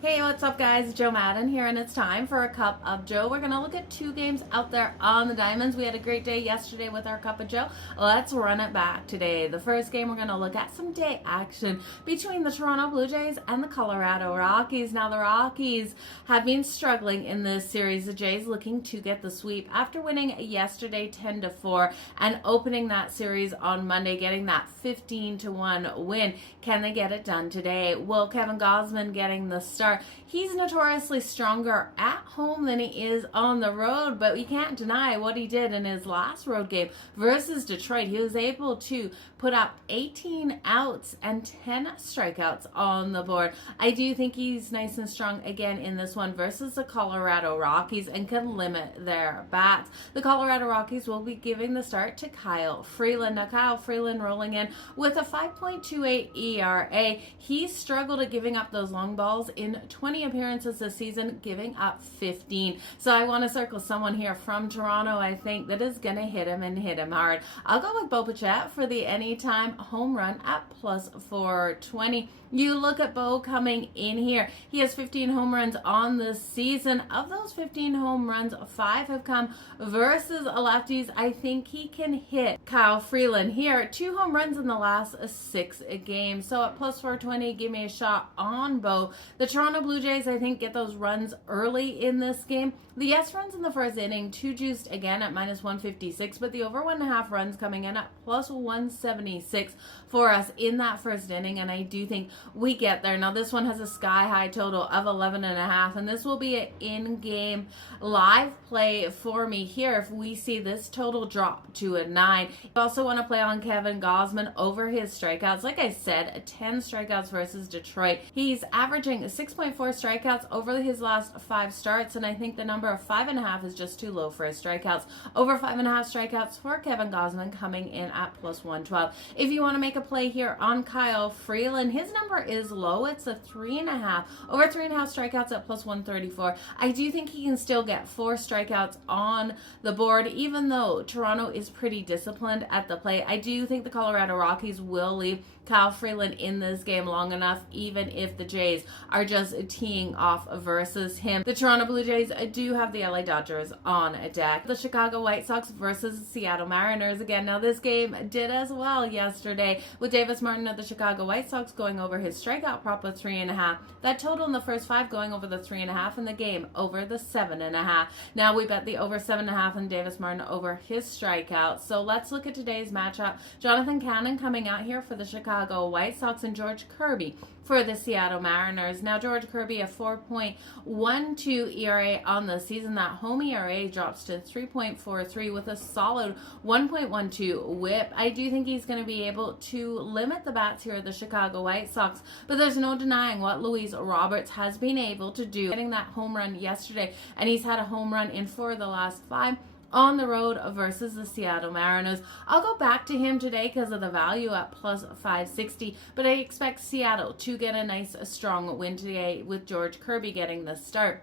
Hey, what's up guys? Jo Madden here, and it's time for a Cup of Joe. We're going to look at two games out there on the diamonds. We had a great day yesterday with our Cup of Joe. Let's run it back today. The first game, we're going to look at some day action between the Toronto Blue Jays and the Colorado Rockies. Now, the Rockies have been struggling in this series. The Jays looking to get the sweep after winning yesterday 10-4 and opening that series on Monday, getting that 15-1 win. Can they get it done today? Will Kevin Gausman getting the start? He's notoriously stronger at home than he is on the road, but we can't deny what he did in his last road game versus Detroit. He was able to put up 18 outs and 10 strikeouts on the board. I do think he's nice and strong again in this one versus the Colorado Rockies and can limit their bats. The Colorado Rockies will be giving the start to Kyle Freeland. Now, Kyle Freeland rolling in with a 5.28 ERA. He struggled at giving up those long balls in 20 appearances this season, giving up 15. So I want to circle someone here from Toronto, I think, that is going to hit him and hit him hard. I'll go with Bo Bichette for the anytime home run at plus 420. You look at Bo coming in here. He has 15 home runs on the season. Of those 15 home runs, 5 have come versus lefties. I think he can hit Kyle Freeland here. 2 home runs in the last 6 games. So at plus 420, give me a shot on Bo. The Toronto Blue Jays, I think, get those runs early in this game. The yes runs in the first inning, 2 juiced again at minus 156, but the over 1.5 runs coming in at plus 176 for us in that first inning, and I do think we get there. Now, this one has a sky-high total of 11.5, and this will be an in-game live play for me here if we see this total drop to a 9. I also want to play on Kevin Gausman over his strikeouts. Like I said, 10 strikeouts versus Detroit. He's averaging 6.4 strikeouts over his last 5 starts, and I think the number of 5.5 is just too low for his strikeouts. Over 5.5 strikeouts for Kevin Gausman coming in at plus 112. If you want to make a play here on Kyle Freeland, his number is low. It's a 3.5. Over 3.5 strikeouts at plus 134. I do think he can still get 4 strikeouts on the board, even though Toronto is pretty disciplined at the plate. I do think the Colorado Rockies will leave Kyle Freeland in this game long enough, even if the Jays are just teeing off versus him. The Toronto Blue Jays do have the LA Dodgers on deck. The Chicago White Sox versus the Seattle Mariners again. Now, this game did as well yesterday with Davis Martin of the Chicago White Sox going over his strikeout prop of 3.5. That total in the first 5 going over the 3.5, and the game over the 7.5. Now, we bet the over 7.5 and Davis Martin over his strikeout. So let's look at today's matchup. Jonathan Cannon coming out here for the Chicago White Sox and George Kirby for the Seattle Mariners. Now, George Kirby, a 4.12 ERA on the season. That home ERA drops to 3.43 with a solid 1.12 whip. I do think he's going to be able to limit the bats here at the Chicago White Sox, but there's no denying what Luis Roberts has been able to do. Getting that home run yesterday, and he's had a home run in 4 of the last 5 on the road versus the Seattle Mariners. I'll go back to him today because of the value at plus 560, but I expect Seattle to get a nice strong win today with George Kirby getting the start.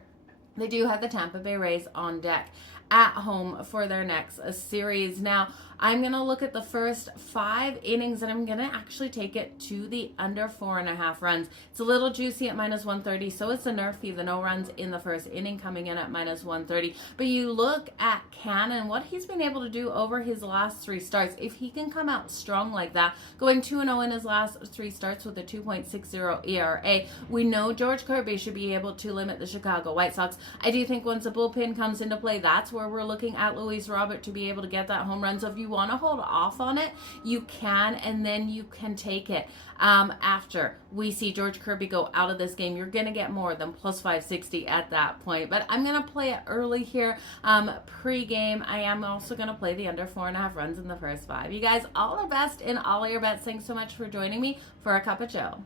They do have the Tampa Bay Rays on deck at home for their next series. Now, I'm going to look at the first 5 innings, and I'm going to actually take it to the under 4.5 runs. It's a little juicy at minus 130, so it's a nerfy, the no runs in the first inning coming in at minus 130. But you look at Cannon, what he's been able to do over his last 3 starts. If he can come out strong like that, going 2-0 in his last 3 starts with a 2.60 ERA, we know George Kirby should be able to limit the Chicago White Sox. I do think once the bullpen comes into play, that's where we're looking at Luis Robert to be able to get that home run. So if you want to hold off on it, you can, and then you can take it after we see George Kirby go out of this game. You're going to get more than plus 560 at that point, but I'm going to play it early here pre-game. I am also going to play the under 4.5 runs in the first 5. You guys, all the best in all of your bets. Thanks so much for joining me for a Cup of Joe.